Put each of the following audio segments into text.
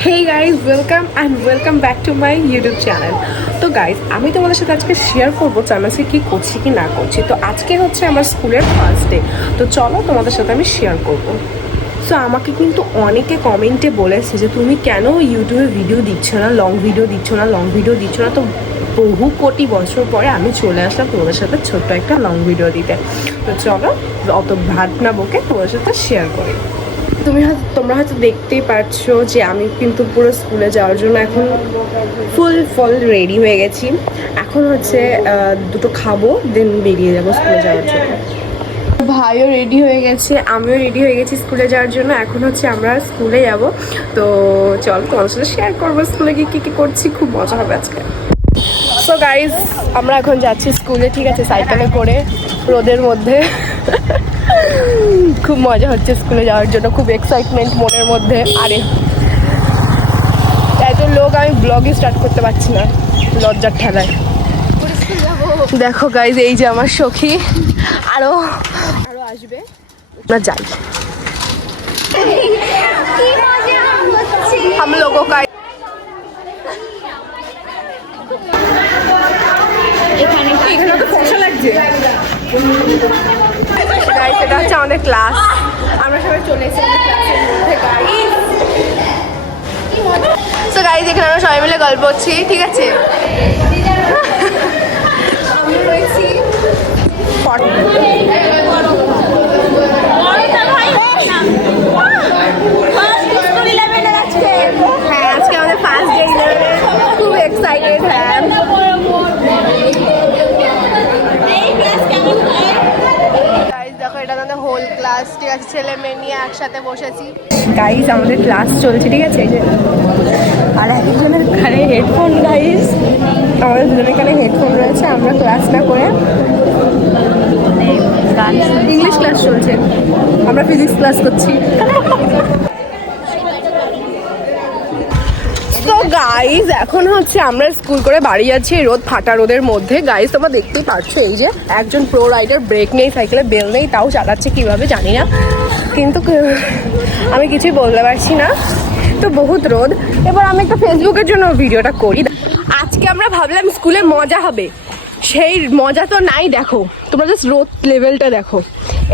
Hey guys, welcome back to my YouTube channel. তো guys আমি তোমাদের সাথে আজকে শেয়ার করবো যে আমি আজকে কী করছি কি না করছি। তো আজকে হচ্ছে আমার স্কুলের ফার্স্ট ডে। তো চলো তোমাদের সাথে আমি শেয়ার করবো। সো আমাকে কিন্তু অনেকে কমেন্টে বলেছে যে তুমি কেন ইউটিউবে ভিডিও দিচ্ছ না, লং ভিডিও দিচ্ছ না। তো বহু কোটি বছর পরে আমি চলে আসলাম তোমাদের সাথে ছোট্ট একটা লং ভিডিও দিতে। তো চলো অত ভাট না বকে তোমাদের সাথে শেয়ার করি। তোমরা হয়তো দেখতেই পাচ্ছো যে আমি কিন্তু পুরো স্কুলে যাওয়ার জন্য এখন ফুল রেডি হয়ে গেছি। এখন হচ্ছে দুটো খাবো, দেন বেরিয়ে যাবো স্কুলে যাওয়ার জন্য। ভাইও রেডি হয়ে গেছে, আমিও রেডি হয়ে গেছি স্কুলে যাওয়ার জন্য। এখন হচ্ছে আমরা স্কুলে যাব। তো চল তোমার সাথে শেয়ার করবো স্কুলে গিয়ে কী করছি, খুব মজা হবে আজকে। সো গাইজ আমরা এখন যাচ্ছি স্কুলে, ঠিক আছে, সাইকেলে করে রোদের মধ্যে। খুব মজা হচ্ছে স্কুলে যাওয়ার জন্য, খুব এক্সাইটমেন্ট মনের মধ্যে। আরে এত লোক, আমি ব্লগই স্টার্ট করতে পারছি না লজ্জার ঠেলায়। দেখো গাইজ, এই যে আমার সখী, আরো আসবে, আমরা যাই। हम लोगों का এখানে তো ফসা লাগছে। এটা হচ্ছে আমাদের ক্লাস, আমরা সবাই চলে এসেছি ক্লাসের মধ্যে। তো গাইজ এখানে আমরা সবাই মিলে গল্প করছি, ঠিক আছে। আমি রয়েছি হ্যাঁ, আজকে আমাদের ফার্স্ট ডে 11, খুব এক্সাইটেড। হ্যাঁ দেখো, এটা আমাদের হোল ক্লাস, ঠিক আছে, ছেলে মেয়ে নিয়ে একসাথে বসেছি। গাইজ আমাদের ক্লাস চলছে, ঠিক আছে, এই যে। আর একজনের এখানে হেডফোন, গাইজ আমাদের দুজনের এখানে হেডফোন রয়েছে। আমরা ক্লাস না করে ইংলিশ ক্লাস চলছে, আমরা ফিজিক্স ক্লাস করছি। তো গাইজ এখন হচ্ছে আমরা স্কুল করে বাড়ি যাচ্ছি রোদ ফাটা রোদের মধ্যে। গাইজ তোমরা দেখতেই পাচ্ছ, এই যে একজন প্রো রাইডার, ব্রেক নেই, সাইকেলে বেল নেই, তাও চালাচ্ছে কিভাবে জানি না, কিন্তু আমি কিছুই বলতে পারছি না। তো বহুত রোদ। এবার আমি একটা ফেসবুকের জন্য ভিডিওটা করি। আজকে আমরা ভাবলাম স্কুলে মজা হবে, সেই মজা তো নাই। দেখো তোমরা জাস্ট রোদ লেভেলটা দেখো।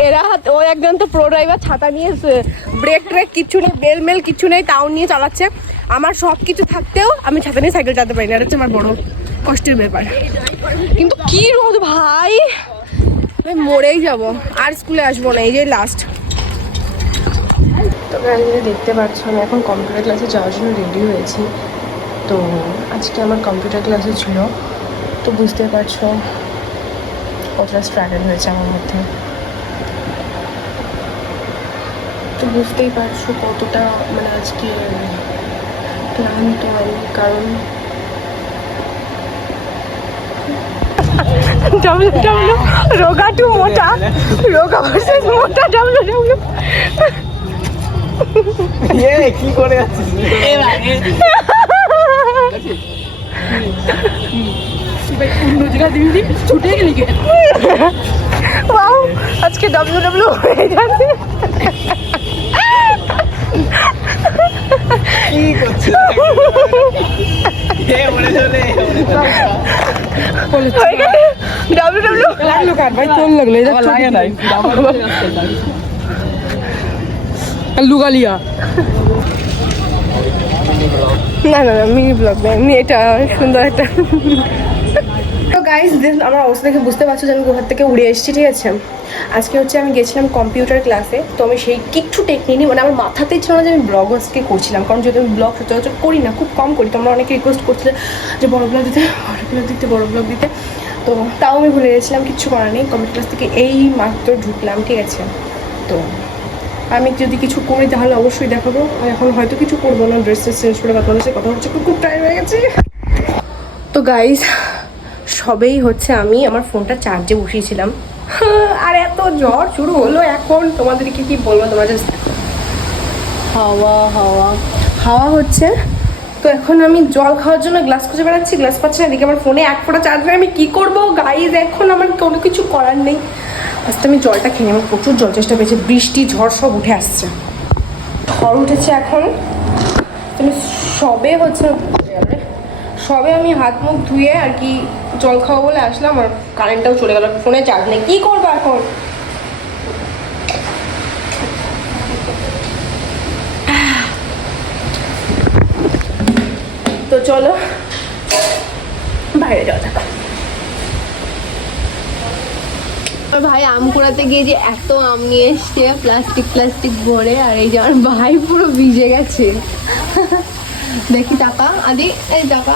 এরা ও একজন তো প্রো ড্রাইভার, ছাতা নিয়ে, ব্রেক ট্রেক কিচ্ছু নেই, বেল মেল কিচ্ছু নেই, তাও নিয়ে চালাচ্ছে। আমার সব কিছু থাকতেও আমি ছাতা নিয়ে সাইকেল চালাতে পারি না, এটা হচ্ছে আমার বড় কষ্টের ব্যাপার। কিন্তু কি রোদ ভাই, আমি মরেই যাব, আর স্কুলে আসবো না, এই যে লাস্ট। তো দেখতে পাচ্ছ আমি এখন কম্পিউটার ক্লাসে যাওয়ার জন্য রেডি হয়েছি। তো আজকে আমার কম্পিউটার ক্লাসে ছিল, তো বুঝতে পারছো কতটা স্ট্রাগল হয়েছে আমার মধ্যে। তো বুঝতেই পারছো কতটা মানে আজকে ক্লান্ত আমি, কারণ রোগা টু মোটা, রোগা ভার্সেস মোটা, কি করে আছিস ছুটে গেলি আজকে ডাব্লিউ হয়ে যাচ্ছে। কি করছিস ডাব্লিউ লাগলো কার ভাই, তোর লাগলো, এটা লাগে নাই লুগালিয়া। না মিনি ব্লগ না, এমনি এটা সুন্দর একটা। তো গাইজ আমার অবস্থা দেখে বুঝতে পারছো যে আমি ঘর থেকে উড়ে এসেছি, ঠিক আছে। আজকে হচ্ছে আমি গেছিলাম কম্পিউটার ক্লাসে। তো আমি সেই কিচ্ছু টেকনিক মানে আমার মাথাতেই ছিল না যে আমি ব্লগ আজকে করছিলাম, কারণ যদি আমি ব্লগ সচরাচর করি না, খুব কম করি। তোমরা অনেকে রিকোয়েস্ট করছিলে যে বড় ব্লগ দিতে, তো তাও আমি ভুলে গেছিলাম, কিচ্ছু করার নেই। কম্পিউটার ক্লাস থেকে এই মাত্র ঢুকলাম, ঠিক আছে। তো আমি যদি কিছু করি তাহলে অবশ্যই দেখাবো, এখন হয়তো কিছু করবো না, ড্রেস চেঞ্জ করে কথা হচ্ছে, খুব টাইম হয়ে গেছে। তো গাইজ সবেই হচ্ছে আমি আমার ফোনটা চার্জে বসিয়েছিলাম, আর এত জ্বর শুরু হলো এখন, তোমাদেরকে কি বলবো। তোমাদের হাওয়া হচ্ছে। তো এখন আমি জল খাওয়ার জন্য গ্লাস খুঁজে বেড়াচ্ছি, গ্লাস পাচ্ছি না। এদিকে আমার ফোনে এক ফোঁটা চার্জ নেই, আমি কি করবো গাইজ, এখন আমার কোনো কিছু করার নেই। আজকে আমি জলটা খেয়ে আমার প্রচুর জল চেষ্টা পেয়েছি, বৃষ্টি ঝড় সব উঠে আসছে, ঝড় উঠেছে এখন। তুমি সবে হচ্ছে সবে আমি হাত মুখ ধুয়ে আর কি জল খাওয়া বলে আসলাম, আর কারেন্টটাও চলে গেল, ফোনে চার্জ নেই, কী করবো এখন? তো চলো বাইরে যাওয়া যাক। আমার ভাই আম কুড়াতে গিয়ে যে এত আম নিয়ে এসছে প্লাস্টিক ভরে, আর এই যে আমার ভাই পুরো ভিজে গেছে। দেখি টাকা আদি, এই টাকা